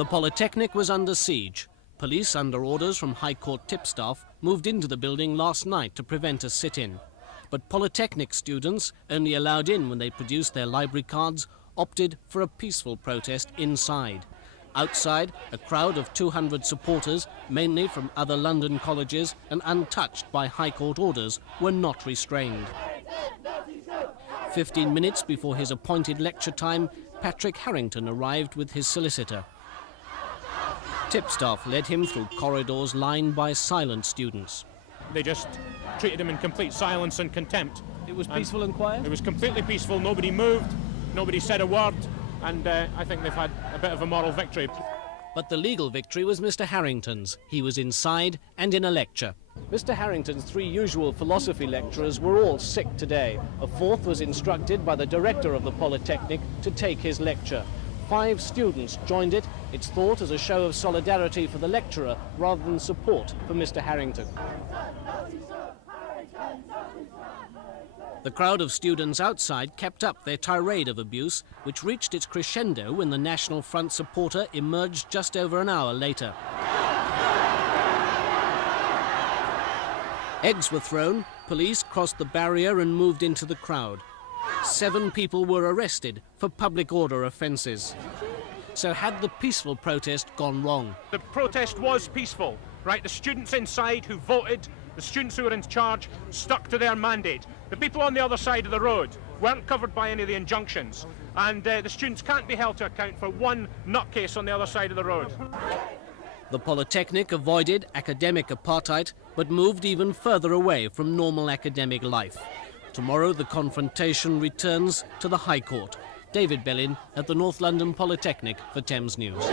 The Polytechnic was under siege. Police, under orders from High Court tipstaff, moved into the building last night to prevent a sit-in. But Polytechnic students, only allowed in when they produced their library cards, opted for a peaceful protest inside. Outside, a crowd of 200 supporters, mainly from other London colleges and untouched by High Court orders, were not restrained. 15 minutes before his appointed lecture time, Patrick Harrington arrived with his solicitor. Tipstaff led him through corridors lined by silent students. They just treated him in complete silence and contempt. It was peaceful and quiet? It was completely peaceful, nobody moved, nobody said a word, and I think they've had a bit of a moral victory. But the legal victory was Mr. Harrington's. He was inside and in a lecture. Mr. Harrington's 3 usual philosophy lecturers were all sick today. A 4th was instructed by the director of the Polytechnic to take his lecture. 5 students joined it. It's thought as a show of solidarity for the lecturer rather than support for Mr. Harrington. The crowd of students outside kept up their tirade of abuse, which reached its crescendo when the National Front supporter emerged just over an hour later. Eggs were thrown, police crossed the barrier and moved into the crowd. 7 people were arrested for public order offences. So had the peaceful protest gone wrong? The protest was peaceful, right? The students inside who voted, the students who were in charge, stuck to their mandate. The people on the other side of the road weren't covered by any of the injunctions, and the students can't be held to account for one nutcase on the other side of the road. The Polytechnic avoided academic apartheid, but moved even further away from normal academic life. Tomorrow the confrontation returns to the High Court. David Bellin at the North London Polytechnic for Thames News.